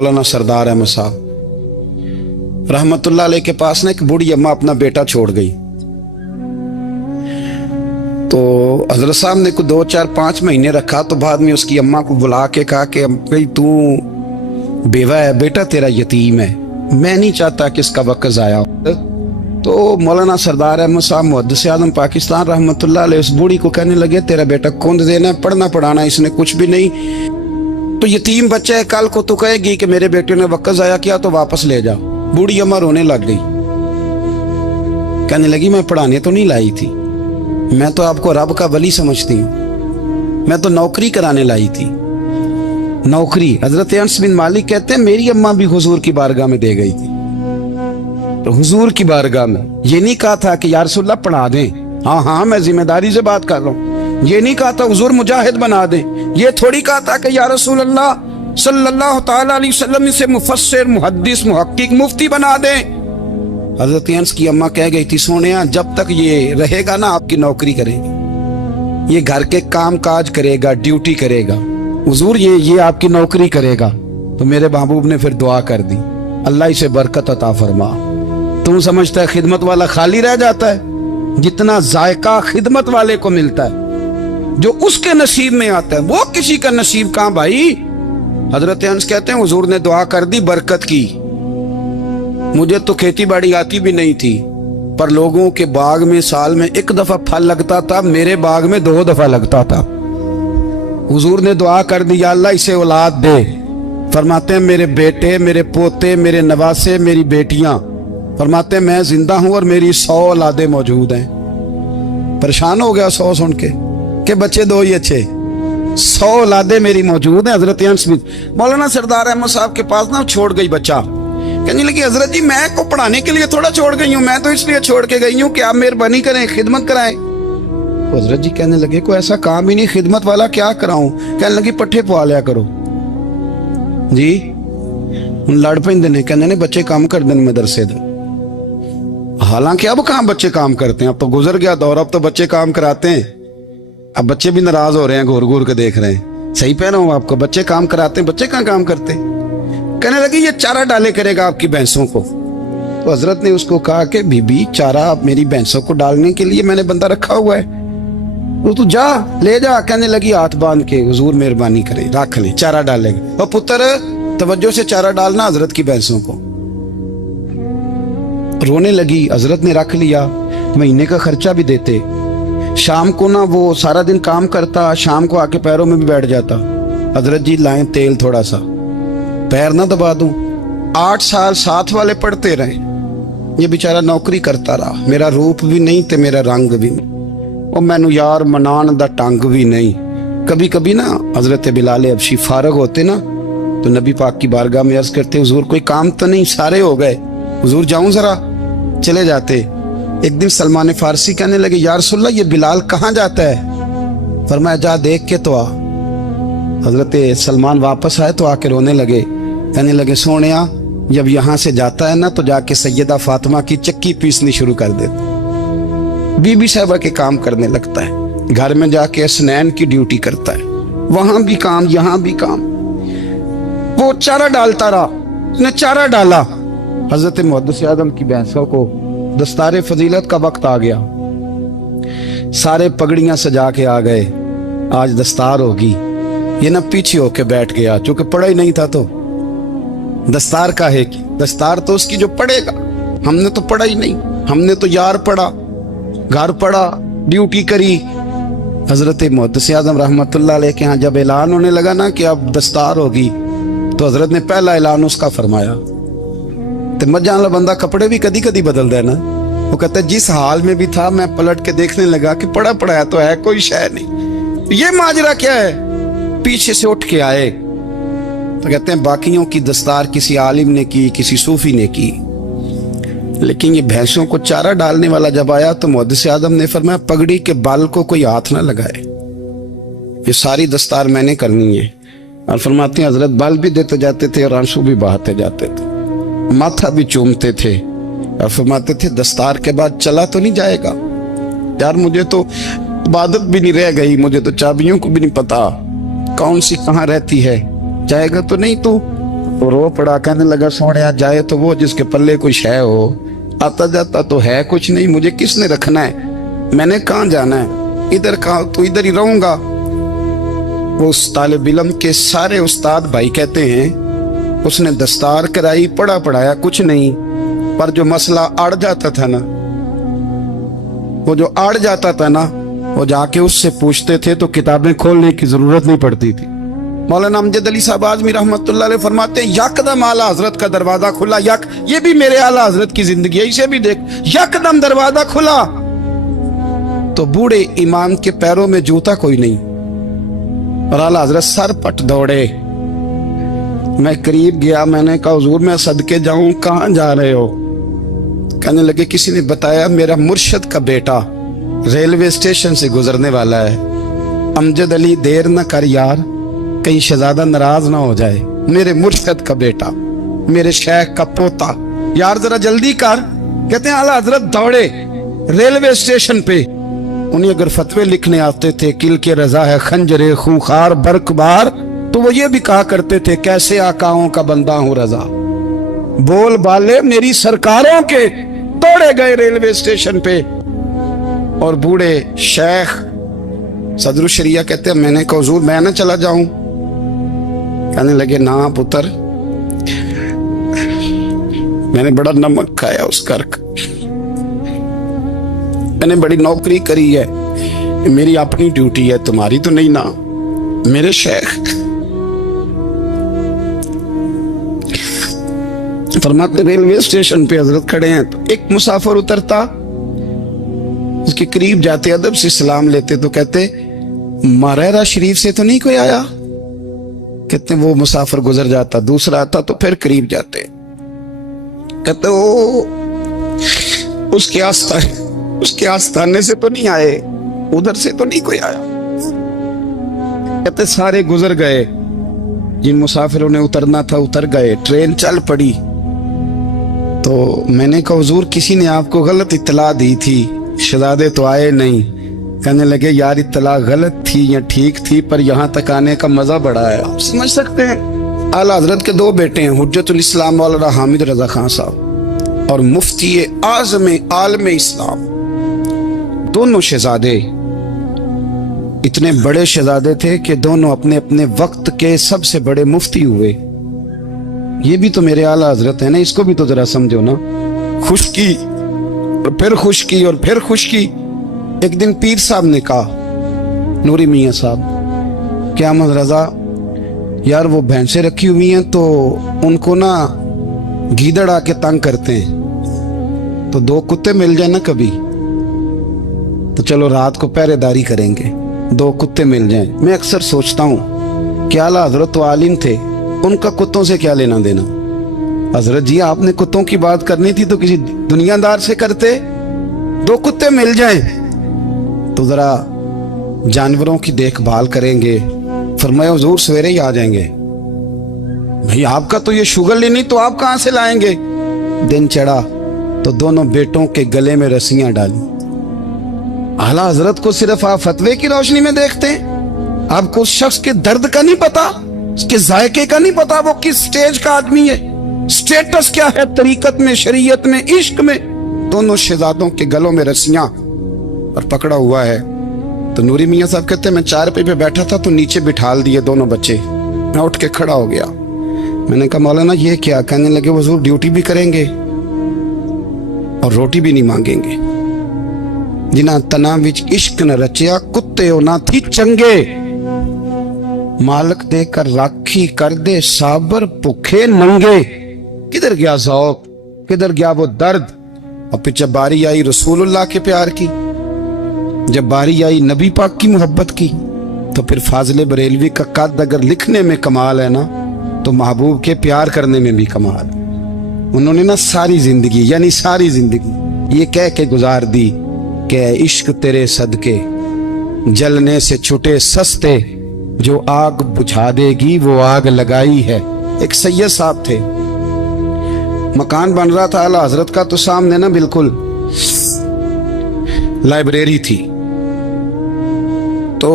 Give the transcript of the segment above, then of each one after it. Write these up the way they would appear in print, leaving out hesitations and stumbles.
मौलाना सरदार अहमद साहब रहमतुल्लाह अलैह के पास ना एक बूढ़ी अम्मा अपना बेटा छोड़ गई। तो हजरत साहब ने कुछ 2, 4, 5 महीने रखा। तो बाद में उसकी अम्मा को बुला के कहा कि भाई तू बेवा है, बेटा तेरा यतीम है, मैं नहीं चाहता कि इसका वक्त ज़ाया हो। तो मौलाना सरदार अहमद साहब मुहद्दिस आज़म पाकिस्तान रहमतुल्लाह अलैह उस बूढ़ी को कहने लगे तेरा बेटा कुंद देना है, पढ़ना पढ़ाना इसने कुछ भी नहीं, तो यतीम बच्चा है, कल को तो कहेगी कि मेरे बेटे ने वक्त ज़ाया किया तो वापस ले जाओ। बूढ़ी अम्मा रोने लग गई, कहने लगी मैं पढ़ाने तो नहीं लाई थी, मैं तो आपको रब का वली समझती हूँ, मैं तो नौकरी कराने लाई थी। नौकरी हजरत अनस बिन मालिक कहते हैं मेरी अम्मा भी हुजूर की बारगाह में दे गई थी। तो हुजूर की बारगाह में ये नहीं कहा था कि या रसूलल्लाह पढ़ा दें, हाँ हाँ मैं जिम्मेदारी से बात कर रहा हूँ, ये नहीं कहा था हुजूर मुजाहिद बना दें, ये थोड़ी कहा था कि या रसूलल्लाह सल्लल्लाहु ताला अलैहि वसल्लम से मुफस्सिर मुहद्दिस मुहक्किक मुफ्ती बना दें। हजरत अनस की अम्मा कह गई थी सोनिया जब तक ये रहेगा ना आपकी नौकरी करेगी, ये घर के काम काज करेगा, ड्यूटी करेगा, हुजूर ये आपकी नौकरी करेगा। तो मेरे महबूब ने फिर दुआ कर दी, अल्लाह इसे बरकत अता फरमा। तुम समझता है खिदमत वाला खाली रह जाता है? जितना जायका खिदमत वाले को मिलता है, जो उसके नसीब में आता है, वो किसी का नसीब कहां भाई। हजरत अनस कहते हैं हुजूर ने दुआ कर दी, बरकत की। मुझे तो खेती बाड़ी आती भी नहीं थी, पर लोगों के बाग में साल में 1 दफा फल लगता था, मेरे बाग में 2 दफा लगता था। हुजूर ने दुआ कर दी अल्लाह इसे औलाद दे। फरमाते हैं मेरे बेटे, मेरे पोते, मेरे नवासे, मेरी बेटियां, फरमाते हैं मैं जिंदा हूं और मेरी 100 औलादे मौजूद हैं। परेशान हो गया 100 सुन के बच्चे 2 ही अच्छे, 100 औलादे मेरी मौजूद हैं। हजरत अनस बिन मौलाना सरदार अहमद साहब के पास ना छोड़ गई बच्चा, कहने लगी हजरत जी मैं को पढ़ाने के लिए थोड़ा छोड़ गई हूँ, मैं तो इसलिए छोड़ के गई हूँ कि आप मेहरबानी करें, खिदमत कराएं। हजरत जी कहने लगे कोई ऐसा काम ही नहीं, खिदमत वाला क्या कराऊं। कहने लगी पट्ठे पवा लिया करो जी। लड़ पेंदे ने, कहने ने बच्चे काम कर दें मदरसे दो। हालांकि अब कहाँ बच्चे काम करते हैं, अब तो गुजर गया दौर, अब तो बच्चे काम कराते हैं। अब बच्चे भी नाराज हो रहे हैं, घूर घूर के देख रहे हैं। सही कह रहा हूं आपको, बच्चे काम कराते हैं, बच्चे कहाँ काम करते। कहने लगी ये चारा डाले करेगा आपकी भैंसों को। तो हजरत ने उसको कहा कि बीबी चारा मेरी भैंसों को डालने के लिए मैंने बंदा रखा हुआ है, वो तू जा ले जा। कहने लगी हाथ बांध के हुजूर मेहरबानी करे रख ले, चारा डालेगा। और पुत्र तवज्जो से चारा डालना हजरत की भैंसों को। रोने लगी, हजरत ने रख लिया, महीने का खर्चा भी देते। शाम को ना वो सारा दिन काम करता, शाम को आके पैरों में भी बैठ जाता, हजरत जी लाएं तेल थोड़ा सा, पैर ना दबा दूं। 8 साल साथ वाले पढ़ते रहे, ये बेचारा नौकरी करता रहा, मेरा रूप भी नहीं ते मेरा रंग भी नहीं, और मैनू यार मनान दा टंग भी नहीं। कभी कभी ना हजरत बिलाल हबशी फारग होते ना तो नबी पाक की बारगाह में अर्ज करते हुजूर कोई काम तो नहीं, सारे हो गए, हुजूर जाऊं जरा, चले जाते। एक दिन सलमान फारसी कहने लगे या रसूलल्लाह ये बिलाल कहाँ जाता है। फरमाया जा देख के तो आ। हजरत सलमान वापस आए तो आके रोने लगे, कहने लगे सोनिया जब यहाँ से जाता है ना तो जाके सैयदा फातिमा की चक्की पीसनी शुरू कर देता, बीबी साहबा के काम करने लगता है, घर में जाके असनैन की ड्यूटी करता है, वहां भी काम यहाँ भी काम। वो चारा डालता रहा, उसने चारा डाला। हजरत मुहद्दिस आज़म की भैंसों को दस्तारे फजीलत का वक्त आ गया, सारे पगड़ियां सजा के आ गए, आज दस्तार होगी। ये ना पीछे होके बैठ गया, चूंकि पढ़ा ही नहीं था तो दस्तार का है कि दस्तार तो उसकी जो पढ़ेगा, हमने तो पढ़ा ही नहीं, हमने तो यार पढ़ा, घर पढ़ा, ड्यूटी करी। हजरत मुहद्दिस आज़म रहमतुल्लाह अलैह के यहाँ जब ऐलान होने लगा ना कि अब दस्तार होगी, तो हजरत ने पहला ऐलान उसका फरमाया। तो मजान वाला बंदा कपड़े भी कदी कदी बदल देना, वो कहता है जिस हाल में भी था मैं पलट के देखने लगा कि पढ़ा पढ़ाया तो है, कोई शय नहीं, ये माजरा क्या है। पीछे से उठ के आए तो कहते हैं बाकियों की दस्तार किसी आलिम ने की, किसी सूफी ने की, लेकिन ये भैंसों को चारा डालने वाला जब आया तो मुहद्दिस आज़म ने फरमाया पगड़ी के बाल को कोई हाथ ना लगाए, ये सारी दस्तार मैंने करनी है। और फरमाते हैं हजरत बाल भी देते जाते थे और आंसू भी बहाते जाते थे, माथा भी चूमते थे, और फरमाते थे दस्तार के बाद चला तो नहीं जाएगा यार, मुझे तो इबादत भी नहीं रह गई, मुझे तो चाबियों को भी नहीं पता कौन सी कहाँ रहती है, जाएगा तो नहीं तू। वो रो पड़ा, कहने लगा सोनिया जाए तो वो जिसके पल्ले कुछ है हो, आता जाता तो है कुछ नहीं, मुझे किसने रखना है, मैंने कहाँ जाना है, इधर कहाँ तो इधर ही रहूंगा। वो उस तालिब इल्म के सारे उस्ताद भाई कहते हैं उसने दस्तार कराई, पढ़ा पढ़ाया कुछ नहीं, पर जो मसला अड़ जाता था ना, वो जो अड़ जाता था ना, वो जाके उससे पूछते थे तो किताबें खोलने की जरूरत नहीं पड़ती थी। मौलाना अमजद अली साहब आजमी रहमतुल्लाह अलैह फरमाते हैं यकदम आला हजरत का दरवाजा खुला, ये भी मेरे आला हजरत की जिंदगी है, इसे भी देख, यकदम दरवाजा खुला तो बूढ़े इमाम के पैरों में जूता कोई नहीं, और आला हजरत सर पट दौड़े। मैं करीब गया, मैंने कहा हुजूर मैं सदके जाऊं, कहां जा रहे हो? कहने लगे किसी ने बताया मेरा मुर्शद का बेटा रेलवे स्टेशन से गुजरने वाला है, अमजद अली देर न कर यार, कहीं शहजादा नाराज ना हो जाए, मेरे मुर्शद का बेटा, मेरे शेख का पोता, यार जरा जल्दी कर। कहते हैं आला हजरत दौड़े रेलवे स्टेशन पे, उन्हें अगर फतवे लिखने आते थे किल के रजा है खंजरे खूंखार बरकबार, तो वो ये भी कहा करते थे कैसे आकाओं का बंदा हूं रजा, बोल बाले मेरी सरकारों के। दौड़े गए रेलवे स्टेशन पे, और बूढ़े शेख सदरुल शरिया कहते हैं मैंने कहा हुजूर मैं ना चला जाऊं? कहने लगे ना पुत्र, मैंने बड़ा नमक खाया उस घर का, मैंने बड़ी नौकरी करी है, मेरी अपनी ड्यूटी है, तुम्हारी तो नहीं ना। मेरे शेख फरमाते रेलवे स्टेशन पे हजरत खड़े हैं, तो एक मुसाफिर उतरता, उसके करीब जाते अदब से सलाम लेते तो कहते मरहरा शरीफ से तो नहीं कोई आया? कहते वो मुसाफिर गुजर जाता, दूसरा आता तो फिर करीब जाते, कहते ओ उसके आस्थाने से तो नहीं आए, उधर से तो नहीं कोई आया। कहते सारे गुजर गए, जिन मुसाफिरों ने उतरना था उतर गए, ट्रेन चल पड़ी। तो मैंने कहा हुजूर किसी ने आपको गलत इत्तला दी थी, शहजादे तो आए नहीं। कहने लगे यार इत्तला गलत थी या ठीक थी, पर यहाँ तक आने का मजा बड़ा है, आप समझ सकते हैं। आला हजरत के दो बेटे हैं, हुज्जतुल इस्लाम मौलाना हामिद रजा खान साहब और मुफ्ती आज़म आलम इस्लाम, दोनों शहजादे इतने बड़े शहजादे थे कि दोनों अपने अपने वक्त के सबसे बड़े मुफ्ती हुए। ये भी तो मेरे आला हजरत है ना, इसको भी तो जरा समझो ना। खुशकी और फिर खुशकी और फिर खुशकी। एक दिन पीर साहब ने कहा नूरी मियाँ साहब क्या अहमद रजा यार वो भैंसें रखी हुई हैं तो उनको ना गीदड़ आके तंग करते हैं, तो दो कुत्ते मिल जाए ना कभी, तो चलो रात को पहरेदारी करेंगे, दो कुत्ते मिल जाएं। मैं अक्सर सोचता हूँ कि आला हजरत तो आलिम थे, उनका कुत्तों से क्या लेना देना। हजरत जी आपने कुत्तों की बात करनी थी तो किसी दुनियादार से करते, दो कुत्ते मिल जाएं तो जरा जानवरों की देखभाल करेंगे। फरमाया हुजूर सवेरे ही आ जाएंगे। भाई आपका तो ये शुगर लेनी, तो आप कहां से लाएंगे? दिन चढ़ा तो दोनों बेटों के गले में रस्सियां डाली। आला हजरत को सिर्फ आप फतवे की रोशनी में देखते हैं, आपको उस शख्स के दर्द का नहीं पता, उसके जायके का नहीं पता, वो किस स्टेज का आदमी है, स्टेटस क्या है तरीकत में, शरीयत में, इश्क में। दोनों शहजादों के गलों में रस्सियां और पकड़ा हुआ है। तो नूरी मियाँ साहब कहते हैं मैं चारपाई पे बैठा था तो नीचे बिठाल दिए दोनों बच्चे, मैं उठ के खड़ा हो गया। मैंने कहा मौलाना ये क्या? कहने लगे हुजूर ड्यूटी भी करेंगे और रोटी भी नहीं मांगेंगे। जिन्हां तना विच इश्क न रचिया कुत्ते ना थी चंगे, मालक देकर राखी कर दे साबर भुखे नंगे। किधर गया ज़ौक़, किधर गया वो दर्द? और फिर जब बारी आई रसूलुल्लाह के प्यार की, जब बारी आई नबी पाक की मोहब्बत की, तो फिर फाजिल बरेलवी का कद अगर लिखने में कमाल है ना, तो महबूब के प्यार करने में भी कमाल। उन्होंने ना सारी जिंदगी यानी सारी जिंदगी ये कह के गुजार दी कि इश्क तेरे सदके जलने से छुटे सस्ते, जो आग बुझा देगी वो आग लगाई है। एक सैयद साहब थे, मकान बन रहा था आला हजरत का, तो सामने ना बिल्कुल लाइब्रेरी थी। तो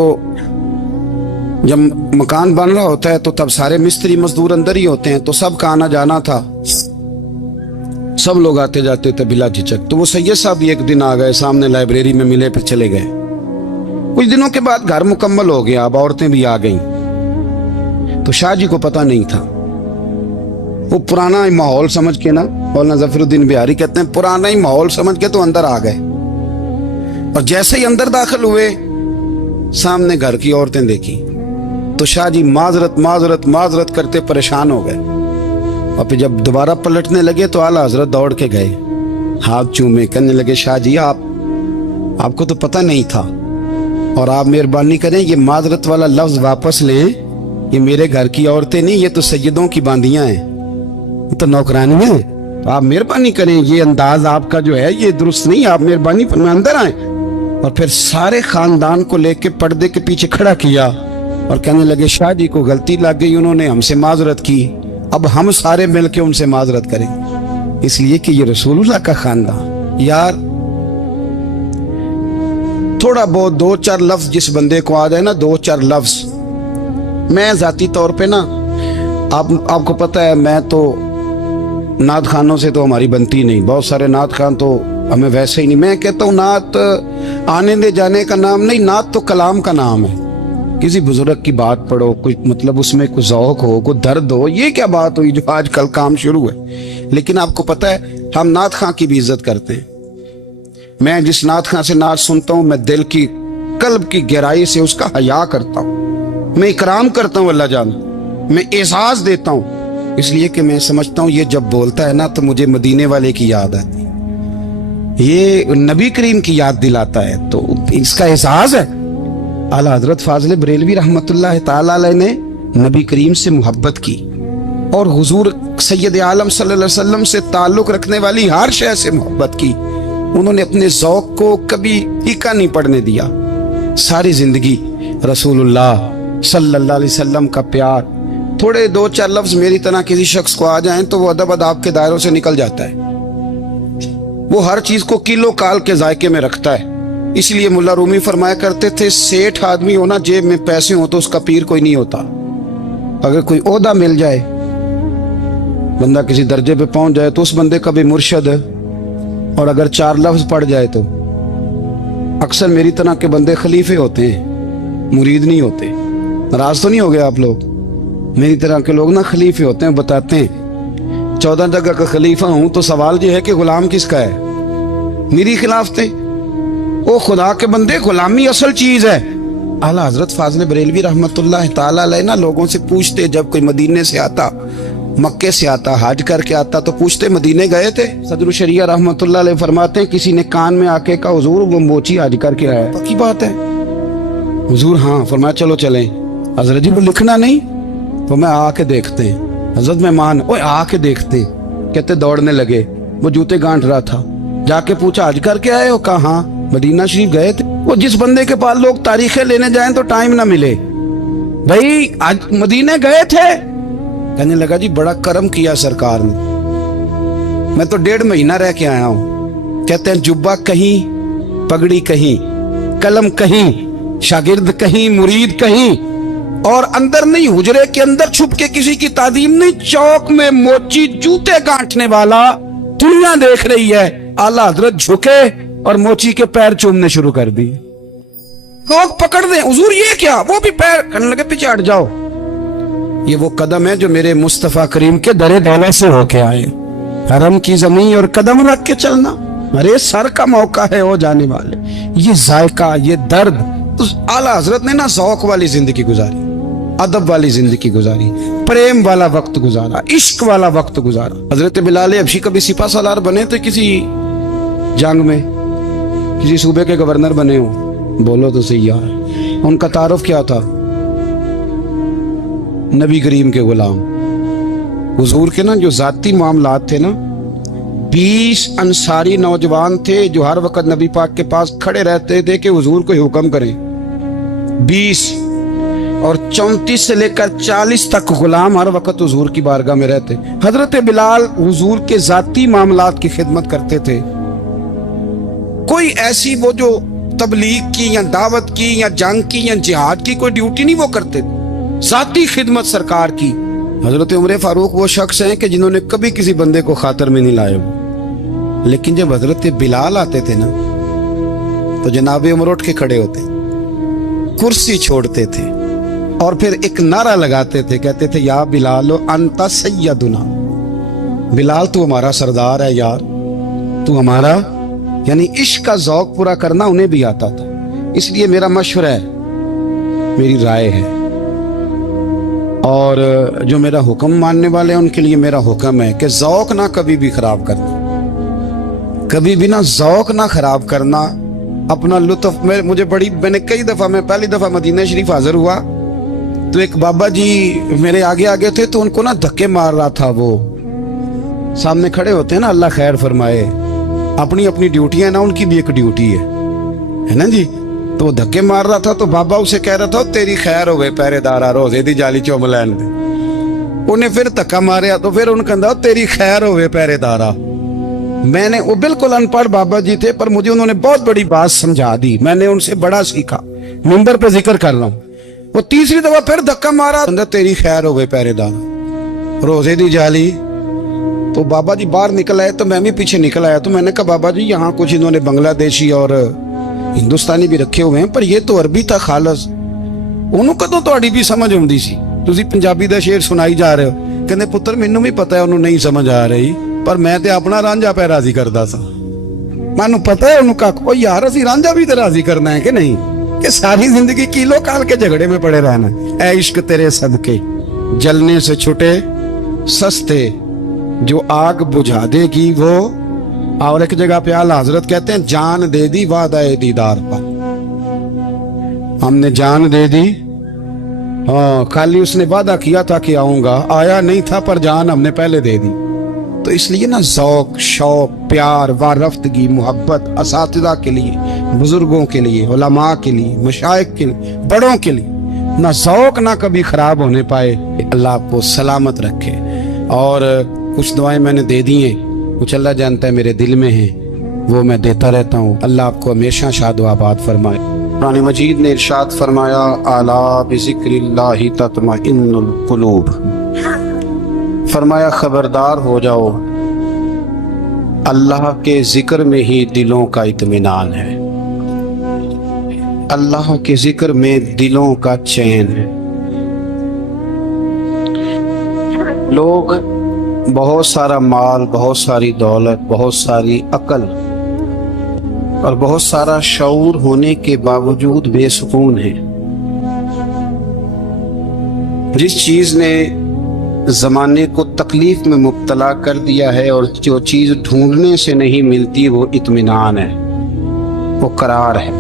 जब मकान बन रहा होता है तो तब सारे मिस्त्री मजदूर अंदर ही होते हैं, तो सबका आना जाना था, सब लोग आते जाते थे बिला झिझक। तो वो सैयद साहब भी एक दिन आ गए, सामने लाइब्रेरी में मिले, फिर चले गए। कुछ दिनों के बाद घर मुकम्मल हो गया, अब औरतें भी आ गईं। तो शाह जी को पता नहीं था, वो पुराना ही माहौल समझ के ना, मौलाना ज़फ़रुद्दीन बिहारी कहते हैं पुराना ही माहौल समझ के तो अंदर आ गए। और जैसे ही अंदर दाखिल हुए, सामने घर की औरतें देखी तो शाह जी माजरत माजरत माजरत करते परेशान हो गए। और फिर जब दोबारा पलटने लगे तो आला हजरत दौड़ के गए, हाथ चूमे, कहने लगे शाह जी आपको तो पता नहीं था, और आप मेहरबानी करें ये माजरत वाला लफ्ज वापस लें, ये मेरे घर की औरतें नहीं, ये तो सैयदों की बांदियां हैं, ये तो नौकरानी है, तो आप मेहरबानी करें, ये अंदाज आपका जो है ये दुरुस्त नहीं, आप मेहरबानी फरमाएं अंदर आए। और फिर सारे खानदान को लेके पर्दे के पीछे खड़ा किया और कहने लगे शाह जी को गलती लग गई, उन्होंने हमसे माजरत की, अब हम सारे मिलके उनसे माजरत करें, इसलिए कि ये रसूलुल्लाह का खानदान। यार थोड़ा बहुत 2-4 लफ्ज जिस बंदे को आ जाए ना, 2-4 लफ्ज, मैं जाती तौर पे ना, आपको पता है मैं तो नात खानों से तो हमारी बनती नहीं, बहुत सारे नात खान तो हमें वैसे ही नहीं। मैं कहता हूँ नात आने दे जाने का नाम नहीं, नात तो कलाम का नाम है। किसी बुजुर्ग की बात पढ़ो, कोई मतलब उसमें कोई ज़ौक हो, कोई दर्द हो, ये क्या बात हुई जो आजकल काम शुरू है। लेकिन आपको पता है हम नात खां की भी इज्जत करते हैं। मैं जिस नात खां से नात सुनता हूँ, मैं दिल की कल्ब की गहराई से उसका हया करता हूँ, मैं इकराम करता हूँ अल्लाह जान, मैं एहसास देता हूँ, इसलिए कि मैं समझता हूँ ये जब बोलता है ना तो मुझे मदीने वाले की याद आती है, ये नबी करीम की याद दिलाता है, तो इसका एहसास है। आला हजरत फाज़िल बरेलवी रहमतुल्लाह ताला अलैह ने नबी करीम से मोहब्बत की और हुजूर सैयद आलम सल्लल्लाहु अलैहि वसल्लम से ताल्लुक रखने वाली हर शय से मोहब्बत की। उन्होंने अपने ज़ौक़ को कभी फीका नहीं पड़ने दिया। सारी जिंदगी रसूलुल्लाह सल्लल्लाहु अलैहि वसल्लम का प्यार। थोड़े 2-4 लफ्ज मेरी तरह किसी शख्स को आ जाएं तो वो अदब अदाब के दायरों से निकल जाता है। वो हर चीज को किलो काल के जायके में रखता है। इसलिए मुल्ला रूमी फरमाया करते थे, सेठ आदमी हो ना, जेब में पैसे हो तो उसका पीर कोई नहीं होता। अगर कोई ओहदा मिल जाए, बंदा किसी दर्जे पे पहुंच जाए तो उस बंदे का भी मुर्शद, और अगर 4 लफ्ज पढ़ जाए तो अक्सर मेरी तरह के बंदे खलीफे होते हैं, मुरीद नहीं होते। नाराज तो नहीं हो गए आप लोग? मेरी तरह के लोग ना खलीफे होते हैं, बताते हैं 14 जगह का खलीफा हूं तो सवाल ये है कि गुलाम किसका है? मेरी खिलाफ थे। ओ खुदा के बंदे, गुलामी असल चीज है। आला हजरत फाज़िल बरेलवी रहमतुल्लाह ताला अलैह ना लोगों से पूछते, जब कोई मदीने से आता, मक्के से आता, हज करके आता तो पूछते मदीने गए थे? सदरुल शरिया रहमतुल्लाह अलैह फरमाते हैं किसी ने कान में आके कहा हुजूर वो मोची हज करके आया। पक्की बात है हुजूर? हाँ। फरमाया चलो चलें। हजरत जी को लिखना नहीं तो मैं आके देखते हैं। हजरत मेहमान ओए आके देखते हैं, कहते दौड़ने लगे। वो जूते गांठ रहा था, जाके पूछा हज करके आए हो? कहा हाँ, मदीना शरीफ गए थे। वो जिस बंदे के पास लोग तारीखें लेने जाएं तो टाइम ना मिले, भाई आज मदीने गए थे? कहने लगा जी बड़ा करम किया सरकार ने, मैं तो 1.5 महीना रह के आया हूं। कहते हैं जुब्बा कहीं, पगड़ी कहीं, कलम कहीं, शागिर्द कहीं, मुरीद कहीं, और अंदर नहीं, हुजरे के अंदर छुप के किसी की तादीम नहीं, चौक में मोची जूते गांठने वाला दुनिया देख रही है। आला हजरत झुके और मोची के पैर चूमने शुरू कर दिए। लोग पकड़ दें, हुजूर ये क्या? वो भी पैर, कहने लगे पीछे हट जाओ। ये वो कदम है जो मेरे मुस्तफा करीम के दरे दौलत से होके आए। हरम की जमीन और कदम रख के चलना, अरे सर का मौका है वो जाने वाले। ये जायका, ये दर्द, तो आला हजरत ने ना ज़ौक़ वाली जिंदगी गुजारी, अदब वाली जिंदगी गुजारी, प्रेम वाला वक्त गुजारा, इश्क वाला वक्त गुजारा। हजरत बिलाल हबशी कभी सिपा सालार बने थे किसी जंग में, किसी सूबे के गवर्नर बने हो? बोलो तो सही यार। उनका तारुफ क्या था? नबी करीम के गुलाम। हुजूर के ना जो जाती मामलात थे ना, 20 अंसारी नौजवान थे जो हर वक्त नबी पाक के पास खड़े रहते थे कि हुजूर को हुक्म करें। 20 और 34 से लेकर 40 तक गुलाम हर वक्त हुजूर की बारगाह में रहते। हजरत बिलाल हुजूर के जाती मामलात की खिदमत करते थे। कोई ऐसी वो जो तबलीग की या दावत की या जंग की या जिहाद की कोई ड्यूटी नहीं वो करते थे, ज़ाती खिदमत सरकार की। हजरत उमर फारूक वो शख्स हैं कि जिन्होंने कभी किसी बंदे को खातर में नहीं लाए हो। लेकिन जब हजरत बिलाल आते थे ना तो जनाब उमर उठ के खड़े होते, कुर्सी छोड़ते थे और फिर एक नारा लगाते थे, कहते थे या बिलाल अंता सैयदुना, बिलाल तू हमारा सरदार है यार, तू हमारा। यानी इश्क का ज़ौक पूरा करना उन्हें भी आता था। इसलिए मेरा मशवरा है, मेरी राय है, और जो मेरा हुक्म मानने वाले हैं उनके लिए मेरा हुक्म है कि ज़ौक ना कभी भी खराब करना, कभी भी ना ज़ौक ना खराब करना, अपना लुत्फ। मैंने कई दफ़ा, मैं पहली दफ़ा मदीना शरीफ हाजिर हुआ तो एक बाबा जी मेरे आगे आगे थे, तो उनको ना धक्के मार रहा था। वो सामने खड़े होते हैं ना, अल्लाह खैर फरमाए, अपनी अपनी ड्यूटी है ना, उनकी भी एक ड्यूटी है ना जी। तो वो धक्के मार रहा था तो बाबा उसे कह रहा था तेरी खैर होवे पहरेदारा, रोजे दी जाली चुम लैन दे। उन्हें फिर धक्का मारिया तो फिर उन्हें कहता तेरी खैर होवे पहरेदारा। मैंने, वो बिल्कुल अनपढ़ बाबा जी थे पर मुझे उन्होंने बहुत बड़ी बात समझा दी, मैंने उनसे बड़ा सीखा, मिंबर पे जिक्र कर रहा हूँ। वो तीसरी दफा फिर धक्का मारा, तेरी खैर होवे पहरेदारा, रोजे दी जाली। तो बाबा जी बाहर निकल आए तो मैं भी पीछे निकल आया। तो मैंने कहा बाबा जी यहाँ कुछ इन्होंने बांग्लादेशी और हिंदुस्तानी भी रखे हुए हैं, पर ये तो अरबी था खालस। ਉਹਨੂੰ ਕਦੋਂ ਤੁਹਾਡੀ ਵੀ ਸਮਝ ਆਉਂਦੀ ਸੀ? ਤੁਸੀਂ ਪੰਜਾਬੀ ਦਾ ਸ਼ੇਰ ਸੁਣਾਈ ਜਾ ਰਹੇ ਹੋ। ਕਹਿੰਦੇ ਪੁੱਤਰ ਮੈਨੂੰ ਵੀ ਪਤਾ ਹੈ ਉਹਨੂੰ ਨਹੀਂ ਸਮਝ ਆ ਰਹੀ, ਪਰ ਮੈਂ ਤੇ ਆਪਣਾ ਰਾਂਝਾ ਪੈ ਰਾਜ਼ੀ ਕਰਦਾ ਸਾਂ। ਮੈਨੂੰ ਪਤਾ ਹੈ ਉਹਨੂੰ ਕੱਖ, ਉਹ ਯਾਰ ਅਸੀਂ ਰਾਂਝਾ ਵੀ ਤੇ ਰਾਜ਼ੀ ਕਰਨਾ ਹੈ ਕਿ ਨਹੀਂ, कि सारी जिंदगी कीलो काल के झगड़े में पड़े रहना। ऐ इश्क तेरे सदके जलने से छुटे सस्ते, जो आग बुझा देगी वो। और एक जगह पे आला हजरत कहते हैं जान दे दी वादा दीदार पर, हमने जान दे दी। हाँ, खाली उसने वादा किया था कि आऊंगा, आया नहीं था, पर जान हमने पहले दे दी। तो इसलिए ना ज़ौक, शौक, प्यार, वारफ्तगी, मोहब्बत असातिज़ा के लिए, बुजुर्गों के लिए, उलमा के लिए, मशाइख के लिए, बड़ों के लिए ना ज़ौक ना कभी ख़राब होने पाए। अल्लाह आपको सलामत रखे। और कुछ दुआएं मैंने दे दी हैं, कुछ अल्लाह जानता है मेरे दिल में है, वो मैं देता रहता हूँ। अल्लाह आपको हमेशा शाद व आबाद फरमाए। कुरान मजीद ने इरशाद फरमाया अला बिज़िक्रिल्लाहि तत्मइन्नुल कुलूब, फरमाया खबरदार हो जाओ, अल्लाह के जिक्र में ही दिलों का इत्मीनान है, अल्लाह के जिक्र में दिलों का चैन है। लोग बहुत सारा माल, बहुत सारी दौलत, बहुत सारी अकल और बहुत सारा शऊर होने के बावजूद बेसुकून हैं। जिस चीज ने ज़माने को तकलीफ में मुब्तला कर दिया है और जो चीज़ ढूंढने से नहीं मिलती वो इत्मीनान है, वो करार है।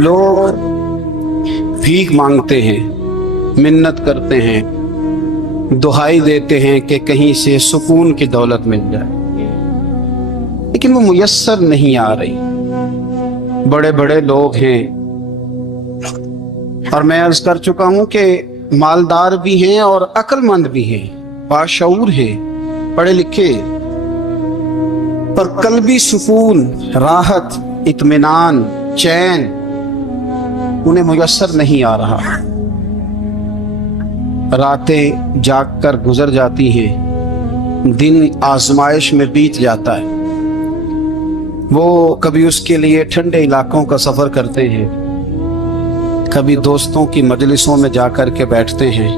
लोग भीख मांगते हैं, मिन्नत करते हैं, दुहाई देते हैं कि कहीं से सुकून की दौलत मिल जाए, लेकिन वो मुयस्सर नहीं आ रही। बड़े बड़े लोग हैं और मैं अर्ज कर चुका हूं कि मालदार भी हैं और अक्लमंद भी हैं, बाशऊर हैं, पढ़े लिखे, पर कल्बी सुकून, राहत, इत्मीनान, चैन उन्हें मुयस्सर नहीं आ रहा। रातें जाग कर गुजर जाती हैं, दिन आजमाइश में बीत जाता है। वो कभी उसके लिए ठंडे इलाकों का सफर करते हैं, कभी दोस्तों की मजलिसों में जाकर के बैठते हैं,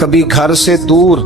कभी घर से दूर